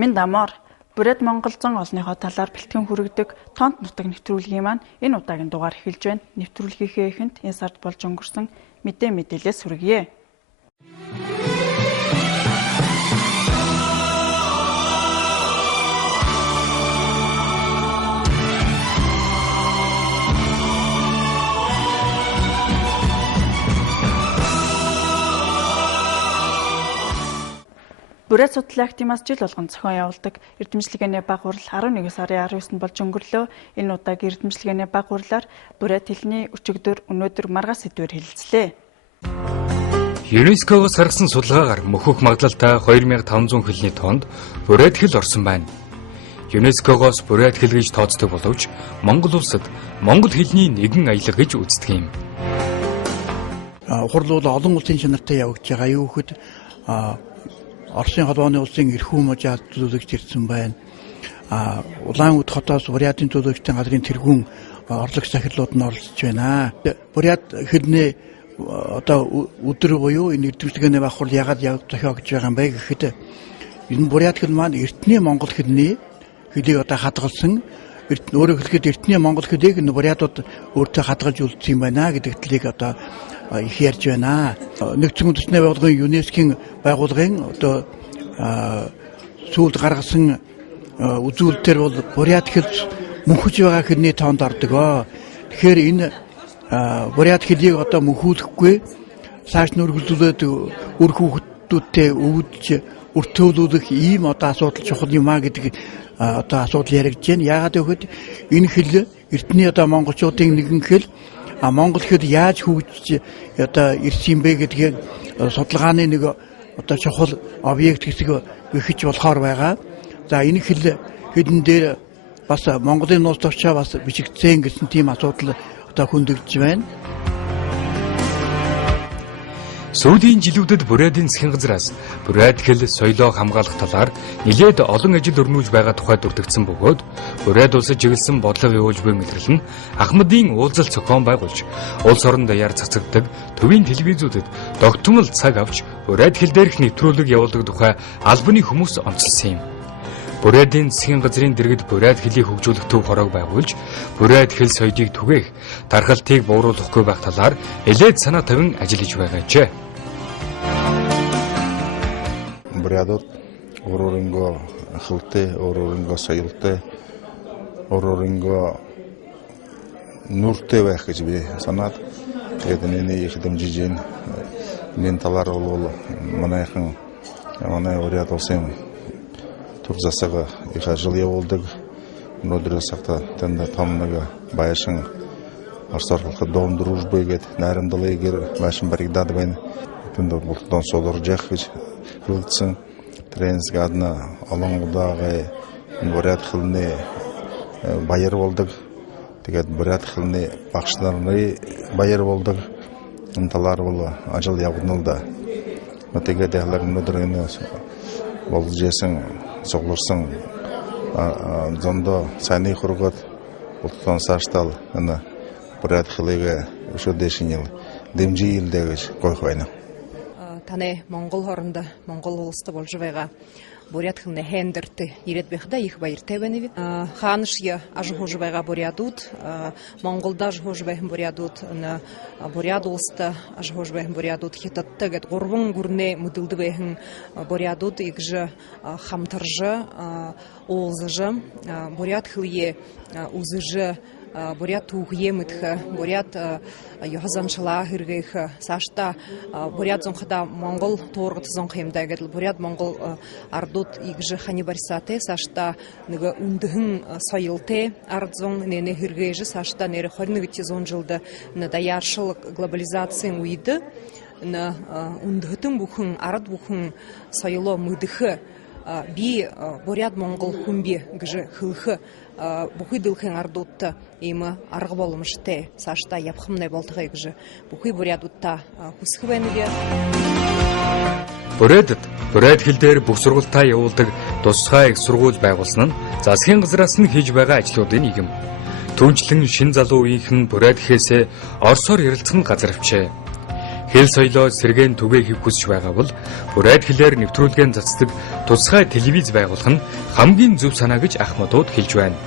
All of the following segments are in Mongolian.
Минь дамаар Бүрээд Монгол зан олонныхоо талаар бэлтгэн хүргэдэг тонт нутаг нэвтрүүлгийн маань энэ удаагийн дугаар эхэлж байна. Нэвтрүүлгийнхээ эхэнд энэ сард болж өнгөрсөн мэдээлэлээс хүргье. Бүрээд судлалын актимаас жил болгон зохион явуулдаг эрдэмчлэгээний баг хурал 11 сарын 19-нд болж өнгөрлөө. Энэ удаагийн эрдэмчлэгээний баг хурлаар бүрээд хэлний өчигдөр өнөөдөр маргааш сэдвээр хэлэлцлээ. ЮНЕСКО-гоос гаргасан судалгаагаар мөхөх магадлалтай 2500 хэлний тоонд бүрээд хэл орсон байна. ЮНЕСКО-гоос бүрээд хэл гэж тооцдог боловч Монгол улсад монгол хэлний нэгэн аялга гэж үздэг юм. Хурал бол олон улсын чанартай явагдаж байгаа. Юу гэхэд Оросын холбооны улсын эрхүүм мужаа төлөөлөгч ирсэн байна. Улаан үд хотоос Бурятын төлөөлөгчдийн газрын тэргүүн орлогч захирлууд нь оролцож байна. Бурят хэлний одоо өдөр буюу энэ эрдэмчлэгээний баг хурал яагаад зохиогдож байгаа юм бэ гэхэд энэ Бурят хэл маань эртний монгол хэлний хэлийг одоо хадгалсан. Өөрөөр хэлэхэд эртний монгол хэлийг энэ Бурятууд өөртөө хадгалж үлдсэн юм байна гэдэг талыг одоо их ярьж байна. Нэгдсэн үндэсний байгууллагын ЮНЕСКО-ийн байгууллагын одоо сүүлд гаргасан үзүүлэлтээр бол Бурят хэл мөнхөж байгаа хэлний тоонд ордог. Тэгэхээр энэ Бурят хэлийг одоо мөнхүүлэхгүй цааш нь үргэлжлүүлээд үр хүүхдүүдтэй өвдөж өртөөлүүлэх ийм одоо асуудал чухал юм а гэдэг одоо асуудал яригдж байна. Яагаад гэвэл энэ хэл эртний одоо монголчуудын нэгэн хэл Монгол хэл яаж хөгжиж одоо ирсэн бэ гэдгийг судалгааны нэг одоо чухал объект хэсэг гихэж болохоор байгаа. За энэ хэлэн дээр бас Монголын нууц товчоо бас бичигдсэн гэсэн тийм асуудал одоо хөндөгдөж байна. Сүүлийн жилүүдэд Бурятын засгийн газраас Бурят хэл соёлоо хамгаалах талаар нэлээд олон ажил өрнүүлж байгаа тухай дурддагдсан бөгөөд Бурят улсад чиглэсэн бодлого явуулж буй мэдрэл нь Ахмадын уулзалт зохион байгуулж улс орон даяар цацагддаг төвийн телевизүүдэд тогтмол цаг авч Бурят хэл дээрх нэвтрүүлэг явуулдаг тухай албаны хүмүүс онцлсан юм. Бурятын засгийн газрын дэргэд Бурят хэлийг хөгжүүлэх төв хорог байгуулж Бурят хэл соёлыг түгээх, дархалтыг бууруулахгүй байх талаар элээд санаа тавин ажиллаж байгаач. Бурятууд өөрөөрөнгөө хэлтэй, өөрөөрөнгөө соёлтой, өөрөөрөнгөө нүртэй байх гэж би санаад тэгээд энэ их дэмжиж байна. Энэ талаар бол манай Бурят улсын төр засаг их ажил явуулдаг. Өнөөдрөөс сахта танд том нэг баяшин Орос оролцох дом дружбы гэдэг найрамдлыг башин баригдаад байна. Тэнд болтон содорж явах гэж хэлсэн. Тренс гадна олон удаагаа Бурят хэлний баяр болдог. Тэгээд Бурят хэлний багш нарын баяр болдог. Энэ талаар бол ажил явагдана л да. Тэгээд өнөөдөр энэ болж ясан цугларсан зондоо сайны хургад болтон саштал энэ Бурят хэлийг өшөөдөшин дэмжийлдэг гэж гойх байна. Таны Монгол хооронд Монгол улсад болж байгаа Бурят хэлний хендерт ирээд байхдаа их баяртай байна ви. Хааншия ажихуж байгаа Бурятууд Монголда ажихуж байх Бурятууд Бурят улсад ажихуж байх Бурятууд хятадтай гэд 3 гүрнээ мөдөлд байхан Бурятууд игж хамтарж уулзж Бурят хэлийг үзэж Бурят түүхээ мэдэх Бурят ёхозамчлаа хэрэгэх сашта Бурят зонхда Монгол туургат зонх юмдаа гэдэл Бурят Монгол ардууд игж хани барсаате сашта нэг үндхэн соёлтэй ард зон нэ хэрэгэж сашта нэр 21 жилд даяаршил глобализацийн үед үндхэтэн бүхэн ард бүхэн соёлоо мэдэх би Бурят Монгол хүмби гэж хэлэх бүхий дэлхийн ардуудтай ийм арга боломжтой цаашдаа явах юм болдгоо гэж бүхий Бурятуудтай хүсэх байна гэ. Бурят хэл дээр бүх сургалтаа явуулдаг тусгай их сургууль байгуулсан нь засгийн газраас нь хийж байгаа ажлуудын нэг юм. Түүнчлэн шин залуу үеийнхэн Бурят хэлээсээ орсоор ярилцсан газар авчээ. Хэл соёлоо сэргээн түгээхийг хүсэж байгаа бол бурайд хэлээр нэвтрүүлгээ цацдаг тусгай телевиз байгуулах нь хамгийн зөв санаа гэж Ахмадууд хэлж байна.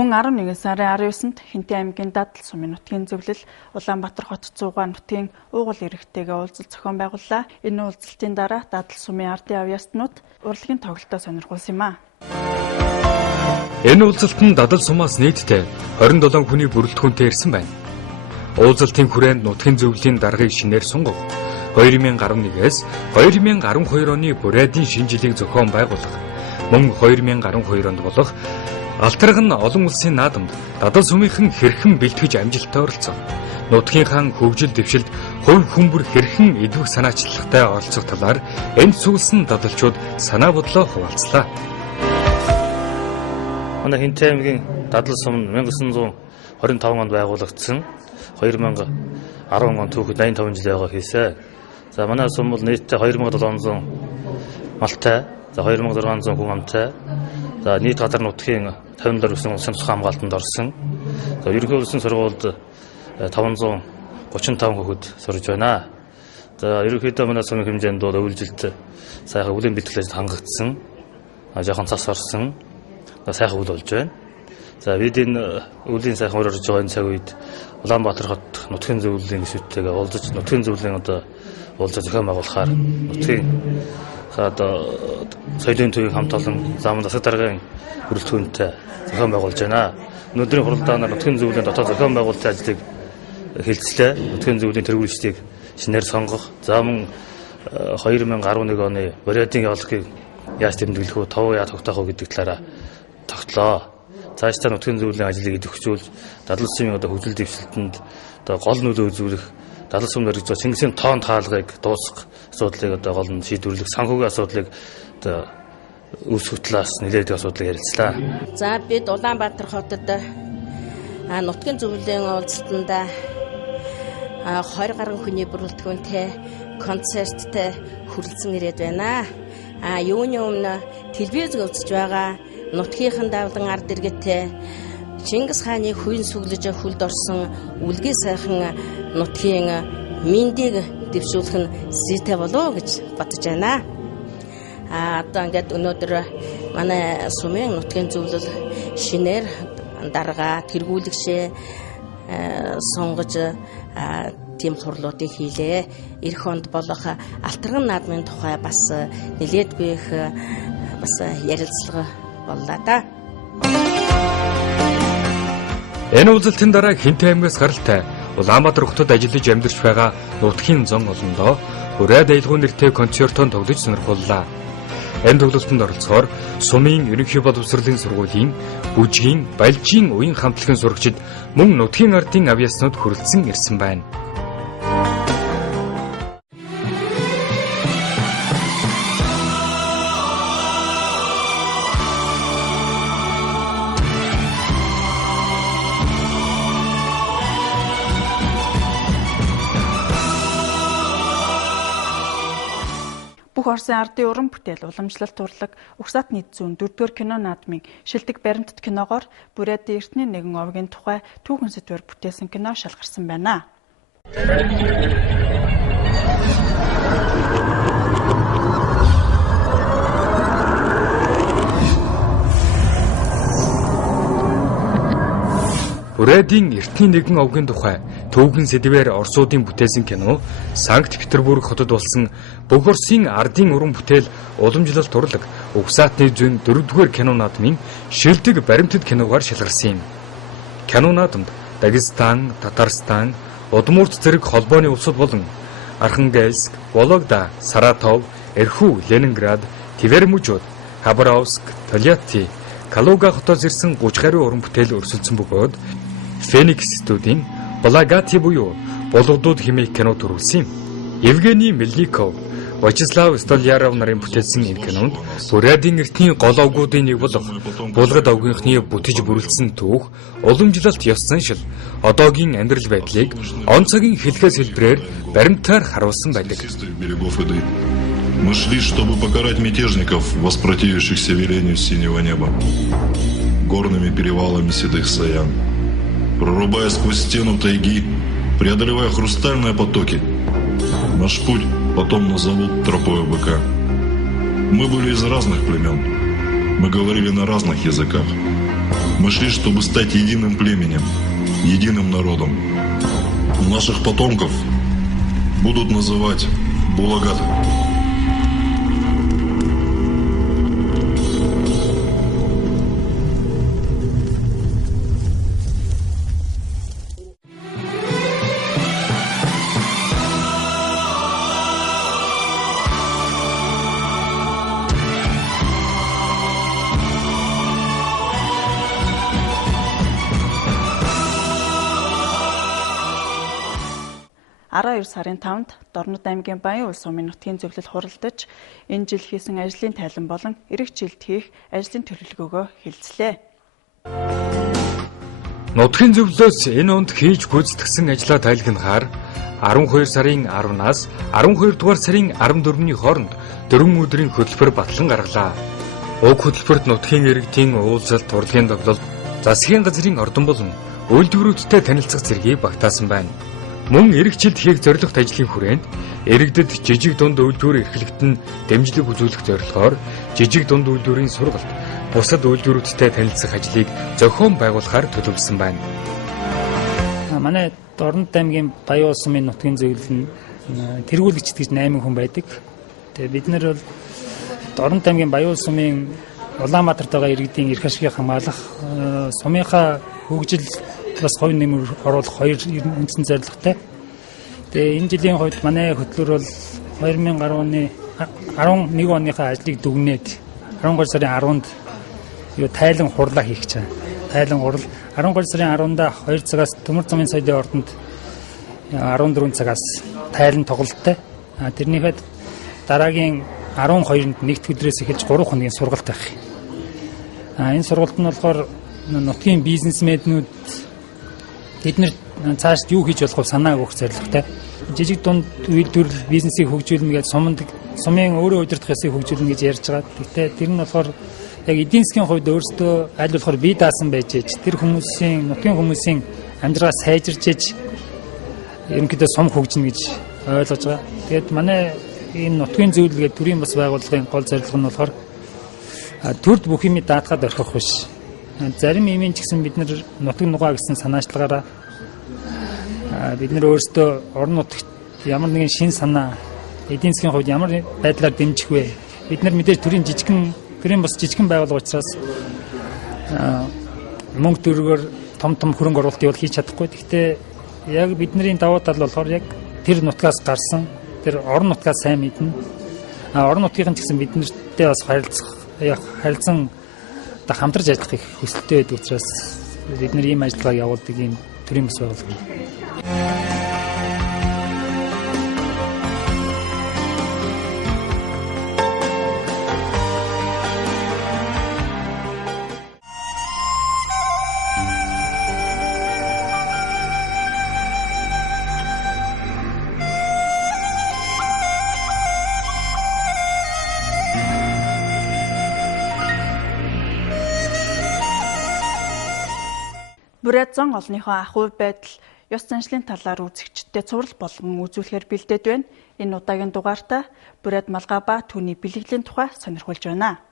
Мөн 11 сарын 19-нд Хинтээ аймгийн Дадал сумын нутгийн зөвлөл Улаанбаатар хот 100-га нутгийн уугуул эрэгтэйгээ уулзалт зохион байгууллаа. Энэ уулзалтын дараа Дадал сумын ардын авьяаснууд урлагийн тоглолтоо сонирхуулсан юм а. Энэ уулзалтанд Дадал сумаас нийтдээ 27 хүний бүрэлдэхүүнтэй ирсэн байна. Уулзалтын хүрээнд нутгийн зөвлөлийн даргыг шинээр сунгав. 2011-ээс 2012 оны бурайдын шинэ жилийг зохион байгуулах, мөн 2012 онд болох Алтарга нь олон улсын наадамд Дадал сумынхан хэрхэн бэлтгэж амжилттай оролцов. Нутгийнхаа хөгжил дэвшилд хувь хүмбэр хэрхэн эдвэх санаачлагтай оролцох талаар энд сүүлсэн дадалчууд санаа бодлоо хуваалцлаа. Манай Хинтээ аймгийн Дадал сум 1925 онд байгуулагдсан. 2010 он түүхэд 85 жил яваа хийсэн. За манай сум бол нийтдээ 2700 малтай, за 2600 хүн амтай. За нийт газар нутгийн 57 улсын тусгай хамгаалтанд орсон. За ерөнхий улсын сургуульд 535 хүүхэд сурж байна. За ерөнхийдөө манай сумын хэмжээнд бол өвлжилт сайхан үлийн бэлтгэлд хангагдсан. Жоохон цас орсон. Сайхан үйл болж байна. За бид энэ үлийн сайхан урьж байгаа энэ цаг үед Улаанбаатар хот нутгийн зөвлөлийн гишүүдтэйгээ уулзаж нутгийн зөвлөлийн уулзаж зохион байгуулахаар нутгийн соёлын төвийн хамт олон зам засаг даргын бүрэлдэхүүнтэй зохион байгуулж байна. Өнөөдрийн хуралдаанаар нутгийн зөвлөлийн дотоод зохион байгуулалтын ажлыг хэлцлээ. Нутгийн зөвлөлийн тэргүүлэгчдийг шинээр сонгох, за мөн 2011 оны бурайдын явуулгыг яаж тэмдэглэх вэ, тав яаж тогтоох вэ гэдэг талаараа тогтлоо. Цаашдаа нутгийн зөвлөлийн ажлыг идэвхжүүлж, Дадал сумын хөгжил дэвшилтэнд гол нөлөө үзүүлэх, Дадал сумд ирж байгаа Чингисийн тоон хаалгыг дуусгах асуудлыг гол нь шийдвэрлэх, санхүүгийн асуудлыг үүсгэх талаас нэлээд асуудлыг ярилцлаа. За бид Улаанбаатар хотод нутгийн зөвлөлийн уулзалтанд 20 гаруй хүний бүрэлдэхүүнтэй концерттэй хүрэлцэн ирээд байна. Юуны өмнө телевиз үзэж байгаа нутгийнхан давлан ард иргэдтэй Чингис хааны хувийн сүглэж хүлд орсон үлгий сайхан нутгийн мэндийг дэвшүүлэх нь зүйтэй болов гэж бодож байна. Одоо ингээд өнөөдөр манай сумын нутгийн зөвлөл шинээр дарга тэргүүлэгчээ сонгож тийм хурлуудыг хийлээ. Эх онд болох Алтарган наадмын тухай бас нэлээд их бас ярилцлага боллоо да. Энэ уулзалтын дараа Хинтээ аймгаас гаралтай Улаанбаатар хотод ажиллаж амьдарч байгаа нутгийн зон олондоо бурайд аялгау нэртэй концертон тоглож сонирхоллоо. Энэ тоглолтод оролцохоор сумын ерөнхий боловсролын сургуулийн, бүжгийн, балжийн уян хамтлагийн сурагчид мөн нутгийн ардын авьяаснууд хүрэлцэн ирсэн байна. Бүх Оросын ардын уран бүтээл, уламжлалт, урлаг, угсаат нийт зүүн 4-р кино наадмын шилдэг баримтат киногоор бурайдын эртний нэгэн овгийн тухай түүхэн сэдвээр бүтээсэн кино шалгарсан байна. Бурайдын эртний нэгэн овгийн тухай түүхэн сэдвээр Оросуудын бүтээсэн кино Санкт Петербург хотод болсон Бүх Оросын ардын уран бүтээл, уламжлалт, урлаг, угсаатны зүүн 4-р кино наадмын шилдэг баримтат киногоор шалгарсан юм. Кино наадамд Дагестан, Татарстан, Удмурт зэрэг холбооны улсууд болон Архангельск, Вологда, Саратов, Эрхүү, Ленинград, Тверь-Мужууд, Хабаровск, Тольятти, Калуга хотоос ирсэн 30 гаруй уран бүтээл өрсөлдсөн бөгөөд Феникс студийн Благати буюу Болгодууд хэмээх кино төрүүлсэн юм. Евгений Мельников Вячеслав Столяров нарын бүтээсэн энэ кинонд Бурятийн эртний гол овгуудын нэг болох Булгад овгийнхны бүтэж бүрэлдсэн түүх уламжлалт ёссон шил одоогийн амьдрал байдлыг он цагийн хэлхээс хэлбэрээр баримтаар харуулсан байдаг. Мы шли, чтобы покарать мятежников, воспротивившихся велению синего неба, горными перевалами седых саян, прорубая сквозь стену тайги, преодолевая хрустальные потоки. Наш путь потом назовут тропою быка. Мы были из разных племен, мы говорили на разных языках. Мы шли, чтобы стать единым племенем, единым народом. Наших потомков будут называть Булагат. Сарын 5-нд Дорнод аймгийн Баян улс сумын нутгийн зөвлөл хуралдаж энэ жил хийсэн ажлын тайлан болон эх жилд хийх ажлын төлөвлөгөөгөө хэлцлээ. Нутгийн зөвлөлөөс энэ онд хийж гүйцэтгэсэн ажлаа тайлгнахаар 12 сарын 10-наас 12 дугаар сарын 14-ний хооронд 4 өдрийн хөтөлбөр батлан гаргалаа. Уг хөтөлбөрт нутгийн иргэдийн уулзалт, урлагийн тоглолт, засгийн газрын ордон болон үйлдвэрүүдтэй танилцах зэргийг багтаасан байна. Мөн эх жилд хийх зорилгот ажлын хүрээнд иргэдэд жижиг дунд үйлдвэр эрхлэгтэн дэмжлэг үзүүлэх зорилгоор жижиг дунд үйлдвэрийн сургалт, бусад үйлдвэрүүдтэй танилцах ажлыг зохион байгуулахаар төлөвлөсөн байна. Манай Дорнод аймгийн Баян улс сумын нутгийн зөвлөл нь тэргүүлэгчд гэж 8 хүн байдаг. Тэгээ бид нар бол Дорнод аймгийн Баян улс сумын Улаанбаатарт байгаа иргэдийн эрх ашгийг хамгаалах, сумынхаа хөгжил бас хувь нэмэр оруулах хоёр үндсэн зорилготой. Тэгээ энэ жилийн хувьд манай хөтлөөр бол 2011 оныхаа ажлыг дүгнээд 12 сарын 10-нд тайлан хурлаа хийх гэж байна. Тайлан хурал 12 сарын 10-нд 2 цагаас Төмөр замын соёлын ордонд 14 цагаас тайлан тоглолттой. Тэрнийхэд дараагийн 12-нд нэгд өдрөөс эхэлж 3 хоногийн сургалт байх. Энэ сургалт нь болохоор нутгийн бизнесмэнүүд бид нар цааш юу хийж болох вэ санаа өгөх зорилготой. Жижиг дунд үйлдвэрлэл бизнесийг хөгжүүлнэ гэж сумын өөрөө удирдах ёсыг хөгжүүлнэ гэж ярьж байгаа. Гэхдээ тэр нь болохоор яг эдийн засгийн хувьд өөрсдөө аль болохоор бие даасан байж тэр хүмүүсийн нутгийн хүмүүсийн амьдралаа сайжирч ерөнхийдөө сум хөгжинэ гэж ойлгож байгаа. Тэгээд манай энэ нутгийн зөвлөлгээд төрийн бас байгууллагын гол зорилго нь болохоор төрд бүх юмыг даатгаад орхих биш. Зарим юмын ч гэсэн бид нар нутаг нугаа гэсэн санаачлагаараа бид нар өөрсдөө орон нутагт ямар нэгэн шин санаа эдийн засгийн хувьд ямар байдлаар дэмжих вэ? Бид нар мэдээж төрийн бас жижигхэн байгууллага учраас мөнгө төгрөгөөр том хөрөнгө оруулалт явуул хийж чадахгүй. Гэхдээ яг бидний давуу тал болохоор яг тэр нутгаас гарсан тэр орон нутгаас сайн мэднэ. Орон нутгийн ч гэсэн биднэртэй бас харилцан хамтарч ажиллах их хүсэлтэй байдаг учраас бид нар ийм ажиллагааг явуулдаг ийм төрийн бас байгууллага. Бурят зан олныхоо ахуй байдал, ёс заншлын талаар үзэгчдтэй цуврал болгон үзүүлэхээр бэлдээд байна. Энэ удаагийн дугаартаа Бурят малгай ба түүний бэлгэлийн тухай сонирхолж байна.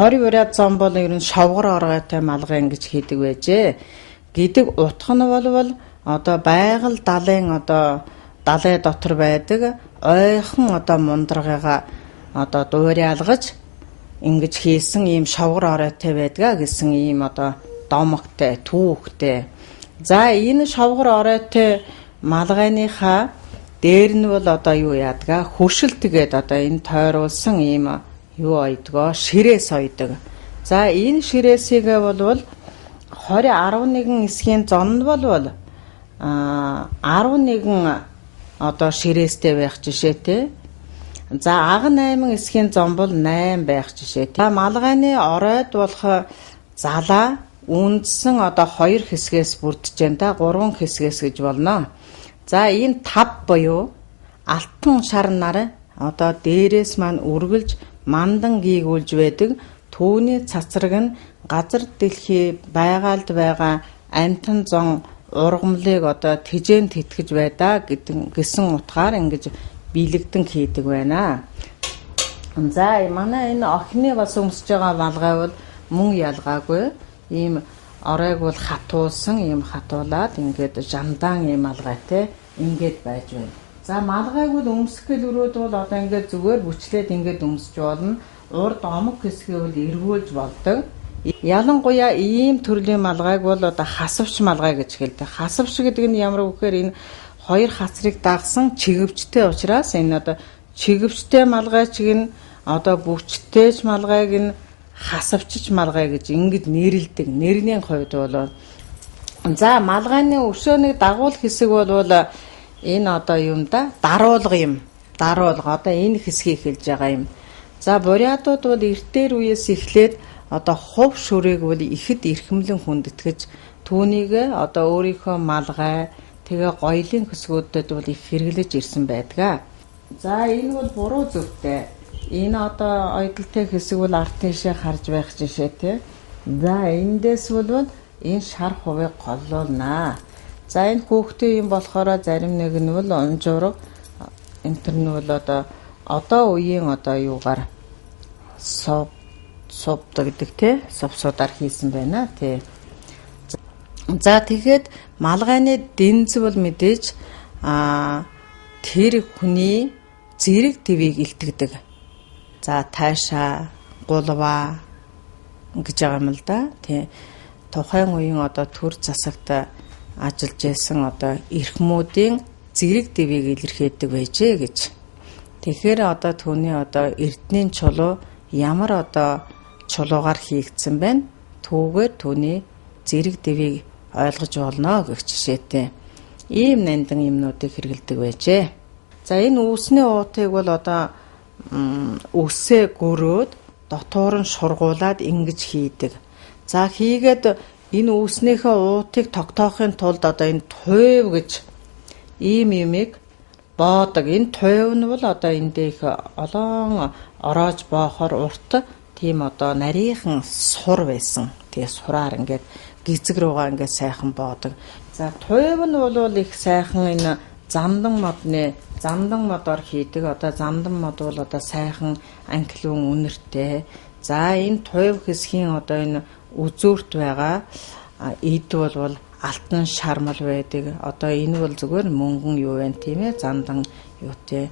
Хори Бурят зам бол ер нь шовгор оргойтой малгай ингэж хийдэг байжээ. Гэдэг утга нь бол одоо байгаль далайн далай дотор байдаг ойхон мундаргайгаа дуурайлгаж ингэж хийсэн ийм шовгор оройтой байдгаа гэсэн ийм домогтой, түүхтэй. За энэ шовгор оройтой малгайныхаа дээр нь бол одоо юу яадгаа хөшөлтгээд одоо энэ тойруулсан ийм юу ойдгоо ширээс ойдог. За энэ ширээсийг болвол 20-11 эсхийн зонд болвол 11 одоо ширээстэй байх жишээтэй. За ага 8 эсхийн зон бол 8 байх жишээтэй. Малгайны оройд болох залаа үндсэн одоо 2 хэсгээс бүрдэж байна да 3 хэсгээс гэж болно. За энэ 5 буюу алтан шар нар одоо дээрээс маань үргэлж мандан гийгүүлж байдаг. Түүний цацраг нь газар дэлхий байгальд байгаа амтан зон ургамлыг одоо тижээн тэтгэж байдаа гэсэн утгаар ингэж биелэгдэн хийдэг байна. За манай энэ охины бас өмсөж байгаа малгай бол мөн ялгаагүй. Ийм оройг бол хатуулсан, ийм хатуулаад ингээд жандаан ийм малгайтай ингээд байж байна. За малгайг бол өмсгөл өрөөд бол одоо ингээд зүгээр бүчлээд ингээд өмсөж болно. Урд омог хэсгийг бол эргүүлж болдог. Ялангуяа ийм төрлийн малгайг бол одоо хасавч малгай гэж хэлдэг. Хасавч гэдэг нь ямар үгээр энэ хоёр хацрыг дагсан чигэвчтэй учраас энэ одоо чигэвчтэй малгай чиг нь одоо бүчтэйч малгайг нь хасавчч малгай гэж ингэж нэрлэдэг. Нэрний хувьд бол за малгайны өшөөнийг дагуул хэсэг бол энэ одоо юм да даруулга юм. Даруулга одоо энэ хэсгийг хэлж байгаа юм. За бурятууд бол эртээр үеэс эхлээд одоо хувь шүрээг бол ихэд эрхэмлэн хүндэтгэж түүнийг одоо өөрийнхөө малгай тэгээ гоёлын хэсгүүдэд бол их хэрэглэж ирсэн байдаг. За энэ бол буруу зөвтэй. Энэ одоо ойдолтой хэсэг бол ард тийшээ харж байх жишээтэй. За эндээс бол энэ шар хувийг голлуулнаа. За энэ хүүхдийн юм болохоор зарим нэг нь бол унжуурга энтэр нь бол одоо үеийн одоо юугаар сувдаг гэдэг те сувсуудаар хийсэн байна те. За тэгэхэд малгайны дэнз бол мэдээж тэр хүний зэрэг твийг илтгэдэг. За таашаа гулва гэж байгаа юм л да тий. Тухайн үеийн одоо төр засагт ажиллаж байсан одоо эрхмүүдийн зэрэг твийг илэрхийлдэг байжээ гэж. Тэгэхээр одоо түүний одоо эрдэнийн чулуу ямар одоо чулуугаар хийгдсэн байна. Түүгээр түүний зэрэг твийг ойлгож болно гэх жишээтэй. Ийм нандин юмнуудыг хэрэгэлдэг байжээ. За энэ үүсний уутыг бол одоо үсээ гөрөөд дотоор нь шургуулад ингэж хийдэг. За хийгээд энэ үүснийхээ уутыг тогтоохын тулд одоо энэ туйв гэж ийм юмыг боодог. Энэ туйв нь бол одоо эндээ их олон ороож боохоор урт тийм одоо нарийнхан сур байсан. Тэгээ сураар ингээд гизэг руугаа ингээд сайхан боодог. За туйв нь бол их сайхан энэ замдан модоор хийдэг. Одоо замдан мод бол одоо сайхан анхлын үнэртэй. За энэ туйв хэсгийн одоо энэ үзүүрт байгаа эд бол алтан шармал байдаг. Одоо энэ бол зүгээр мөнгөн юу вэ тийм ээ замдан юутэй.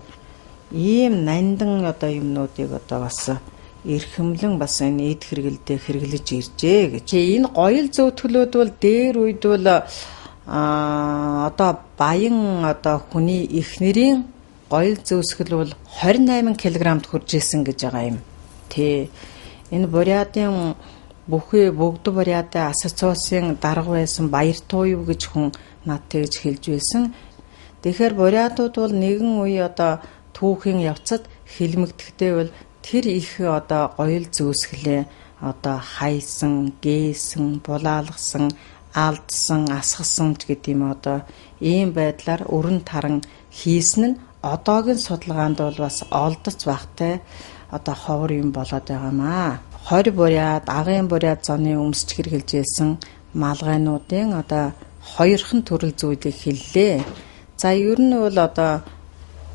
Ийм нандан одоо юмнуудыг одоо бас эрхэмлэн бас энэ эд хэрэгэлдээ хэрэглэж иржээ гэж. Энэ гоёл зөөтгөлүүд бол дээр үед бол одоо баян одоо хүний эхнэрийн гоёл зөөсгөл бол 28 кг-д хүрж исэн гэж байгаа юм. Тэ энэ бурятын бүгд бурятын ассоциацийн дарга байсан Баяр Тууев гэж хүн надтай гэж хэлж байсан. Тэгэхээр бурятууд бол нэгэн үе одоо түүхийн явцад хэлмэгдэхдээ бол тэр их одоо гоёл зөөсгөлээ одоо хайсан, гээсэн, булаалгасан, алдсан, асгасан гэдэг юм одоо ийм байдлаар өрн таран хийсэн нь одоогийн судалгаанд бол бас олдоц багтай одоо ховор юм болоод байгаамаа. 20 бурят, агын бурят зоны өмсч хэрэгжилж байсан малгайнуудын одоо хоёрхан төрөл зүйлийг хэллээ. За ер нь бол одоо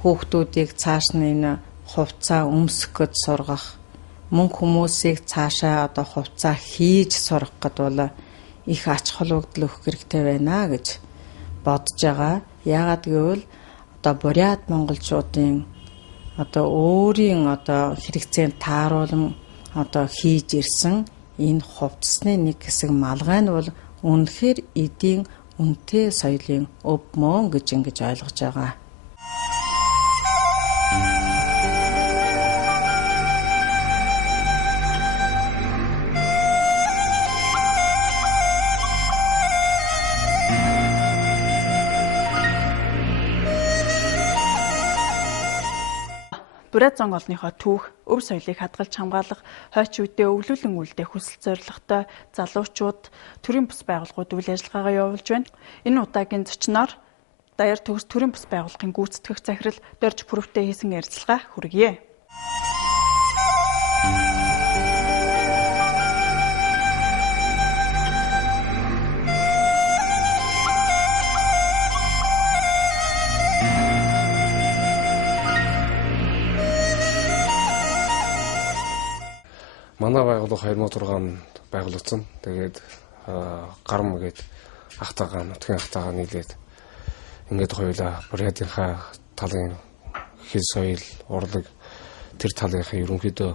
хүүхдүүдийг цааш нь энэ хувцаа өмсөх гэж сургах, мөн хүмүүсийг цаашаа одоо хувцаа хийж сургах гэд бол их ач холбогдол өгөх хэрэгтэй байна гэж бодож байгаа. Яагаад гэвэл одоо бурят монголчуудын одоо өөрийн одоо хэрэгцээнд тааруулан одоо хийж ирсэн энэ хувцсны нэг хэсэг малгай нь бол үнэхээр эдийн үнэтэй соёлын өв мөн гэж ингэж ойлгож байгаа. Бурайд зон олныхоо түүх, өв соёлыг хадгалж хамгаалах, хойч үедээ өвлүүлэн үлдэх хүсэл зорилготой залуучууд төрийн бас байгууллагууд үйл ажиллагаагаа явуулж байна. Энэ удаагийн зочноор Даяар төгс төрийн бас байгууллагын гүйцэтгэх захирал Дорж Пүрэвтэй хийсэн ярилцлага хүргье. Манай байгууллага 2006 онд байгуулагдсан. Тэгээд гарам гээд ахтайгаа, нутгийн ахтайгаа нийлээд ингээд хоёулаа Бурятынхаа талын хэл соёл, урлаг тэр талынхаа ерөнхийдөө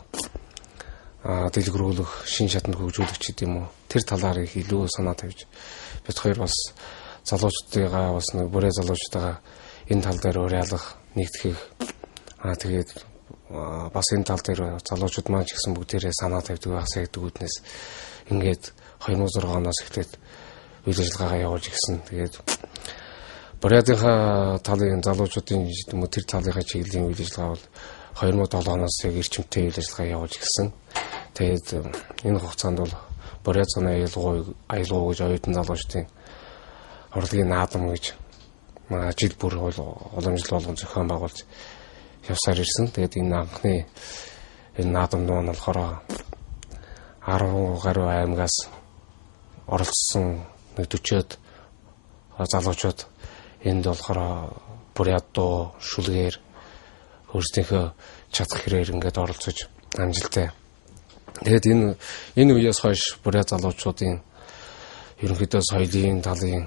дэлгэрүүлэх, шин шатанд хөгжүүлэх ч гэдэм үү. Тэр талаар их илүү санаа тавьж бид хоёр бас залуучдыгаа бас нэг Бурят залуучдыгаа энэ тал дээр уриалгах, нэгтгэх тэгээд бас энэ тал дээр залуучууд маань ч гэсэн бүгдээрээ санаа тавьдаг байхсаа гэдэг үднээс ингээд 2006 оноос эхлээд үйл ажиллагаагаа явуулж гисэн. Тэгээд Бурятынхаа талын залуучуудын тэр талынхаа чиглэлийн үйл ажиллагаа бол 2007 оноос яг эрчимтэй үйл ажиллагаа явуулж гисэн. Тэгээд энэ хугацаанд бол Бурят зуны аялгау гэж оюутан залуучдын урлагийн наадам гэж жил бүр уламжлал болгон зохион байгуулж явсаар ирсэн. Тэгээд энэ анхны энэ наадамд маань болохоор 10 гаруй аймагаас оролцсон 40-од залуучууд энд болохоор Бурят дуу, шүлгээр өөрсдийнхөө чадах хэрээр ингээд оролцож амжилттай. Тэгээд энэ үеэс хойш Бурят залуучуудын ерөнхийдөө соёлын талын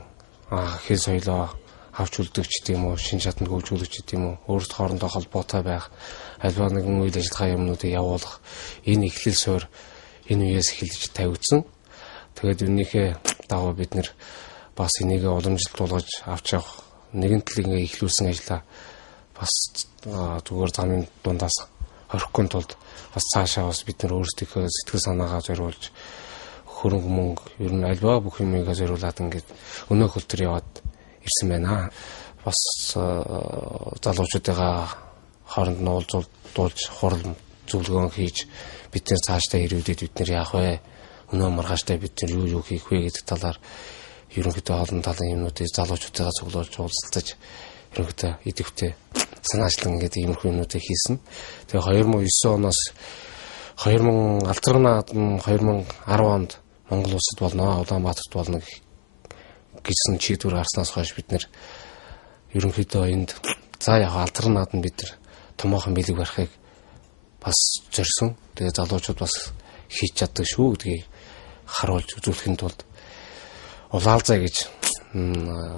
хэл соёлоо авч үлдэгч гэдэм үү, шин шатанд хөгжүүлэгч гэдэм үү, өөрсдөө хоорондоо холбоотой байх, альва нэгэн үйл ажиллагаа юмнуудыг явуулах энэ эхлэл суурь энэ үеэс эхэлж тавигдсан. Тэгээд үүнийхээ дагуу бид нэр бас энийг уламжлуулж авч явах нэгэн талын эхлүүлсэн ажлаа бас зүгээр замын дундаас орхихгүй тулд бас цаашаа бас бид нар өөрсдийнхөө сэтгэл санаагаа зориулж хөрөнгө мөнгө ер нь альва бүх юмыг зориулаад ингээд өнөө хөл төр яваад ирсэн байна. Бас залуучуудыгаа хооронд нь уулзуулж хурал зөвлөгөөн хийж бид нэр цаашдаа ирүүдэд бид нэр яах вэ? Өнөө маргааштай бид нэр юу хийх вэ гэдэг талаар ерөнхийдөө олон талын юмнуудыг залуучуудыгаа цуглуулж уулзалтаж ерөнхийдөө идэвхтэй санаачлан гэдэг иймэрхүү юмнуудыг хийсэн. Тэгээ 2009 оноос 2000 алтрын наадам 2010 онд Монгол улсад болно, Улаанбаатарт болно гэсэн чийдвэр гарснаас хойш бид нэр ерөнхийдөө энд за яг алтрын наадам бид нар томоохон бэлэг барихыг бас зорьсон. Тэгээ залуучууд бас хийж чаддаг шүү гэдгийг харуулж үзүүлэхийн тулд Улаалзаа гэж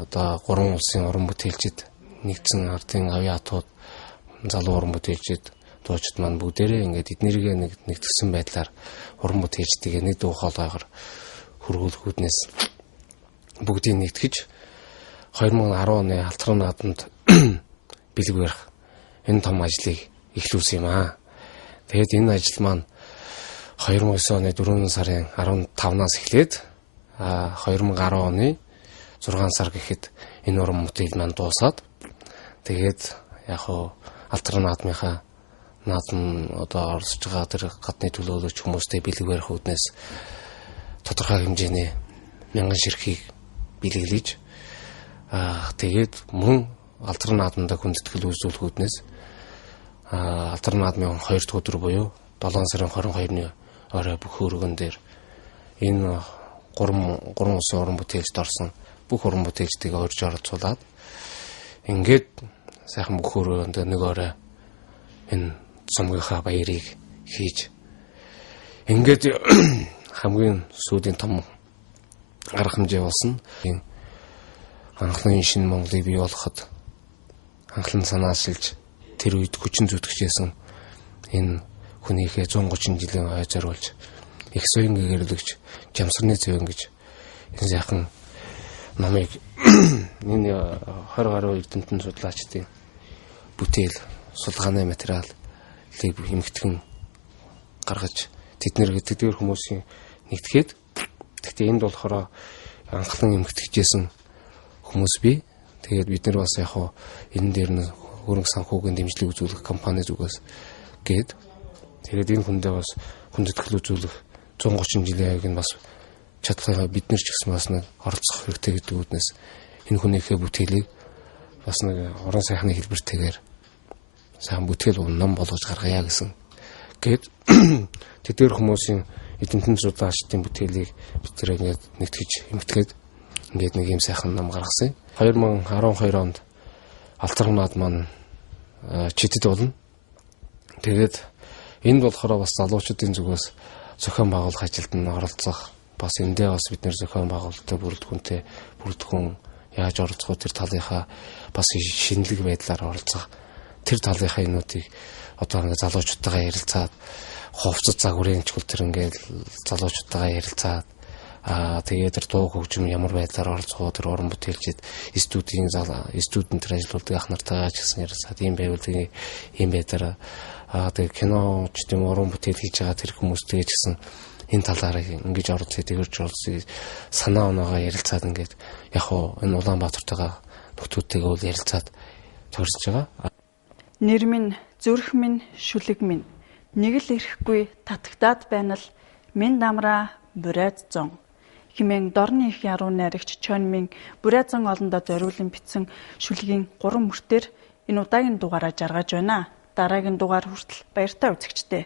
одоо 3 улсын уран бүтээлчид нэгдсэн ардын авиатууд залуу уран бүтээлчид дуучид маань бүгдээрээ ингээд эднэргээ нэгтгэсэн байдлаар уран бүтээлчдийг нэг дуу хоолойгоор хөргүүлэхүүднээс бүгдийг нэгтгэж 2010 оны алтрын наадамд бэлэг барих энэ том ажлыг эхлүүлсэн юм аа. Тэгээд энэ ажил маань 2009 оны 4 сарын 15-наас эхлээд 2010 оны 6 сар гэхэд энэ уран бүтээл маань дуусаад тэгээд яг хоо алтрын наадмынхаа наадам одоо оролцож байгаа тэр гадны төлөөлөгч хүмүүстэй бэлэг барих үүднээс тодорхой хэмжээний мянган ширхгийг бэлэглэж тэгээд мөн алтрын наадамд хүндэтгэл үзүүлэх үүднээс алтрын наадмын 2 дахь өдөр буюу 7 сарын 22-ны орой бүх өргөн дээр энэ 3 улсын уран бүтээлчд орсон бүх уран бүтээлчдийг орж оролцуулаад ингээд сайхан бүх өрөөнд нэг орой энэ цомгийнхаа баярыг хийж ингээд хамгийн сүүлийн том арга хэмжээ болсон. Анхны шинэ Монголыг бий болгоход анхлан санаачилж тэр үед хүчин зүтгэжсэн энэ хүнийхээ 130 жилийн ой зориулж их соён гэгэрлэгч Жамсарны цэвэн гэж энэ сайхан номыг энэ 20 гаруй эрдэмтэн судлаачдын бүтээл судалгааны материалыг эмгэтгэн гаргаж тэднэр тэдгээр хүмүүсийн нэгтгэхэд гэхдээ энд болохоор анхлан эмгэтгчээсэн хүмүүс бий. Тэгээд бид нар бас яг хоо энэ дээр нь хөрөнгө санхүүгийн дэмжлэг үзүүлэх компани зүгээс гээд тэгээд энэ хүндээ бас хүндэтгэл үзүүлэх 130 жилийн аяг нь бас чадлаа бид нар ч гэсэн бас нэг оролцох хэрэгтэй гэдэг үднээс энэ хүнийхээ бүтээлийг бас нэг орон сайхны хэлбэртэйгээр сайн бүтээл ном болгож гаргая гэсэн гээд тэдгээр хүмүүсийн эдэнтэн судлаачдын бүтээлийг бид тэр ингээд нэгтгэж эмтгээд ингээд нэг юм сайхан ном гаргасан. 2012 онд алцаргнаад маань читэд болно. Тэгээд энд болохоор бас залуучуудын зүгээс зохион байгуулах ажилд нь оролцох бас эндээ бас бид нэр зохион байгуулалттай бүрэлдэхүүн яаж оролцох тэр талынхаа бас шинэлэг байдлаар оролцох тэр талынхаа юмнуудыг одоо ингээд залуучуудтайгаа ярилцаад ховцод загварын чигүүл тэр ингээд залуучуудтайгаа ярилцаад тэгээд тэр дуу хөгжим ямар байдлаар оролцох тэр уран бүтээлчид студент тэр ажилладаг ах нартайгаа ч гэсэн ярилцаад ийм байвал ийм байдлаар тэгээд кино ч гэдэм уран бүтээл хийж байгаа тэр хүмүүстэйгээ ч гэсэн энэ талаараа ингэж оролцъё тэгэрч оролцъё санаа оноогоо ярилцаад ингээд яг хуу энэ Улаанбаатартайгаа нөтүүдтэйгээ бол ярилцаад тохирсож байгаа. Нэр минь, зүрх минь, шүлэг минь нэг л ирэхгүй татагтаад байна л минь дамраа бурайд зон химэн дорны их яруу найрагч Чонмин Бурайзан олондоо зориулан бичсэн шүлгийн 3 мөртөөр энэ удаагийн дугаараа жаргаж байна. Дараагийн дугаар хүртэл баяртай үзэгчдээ.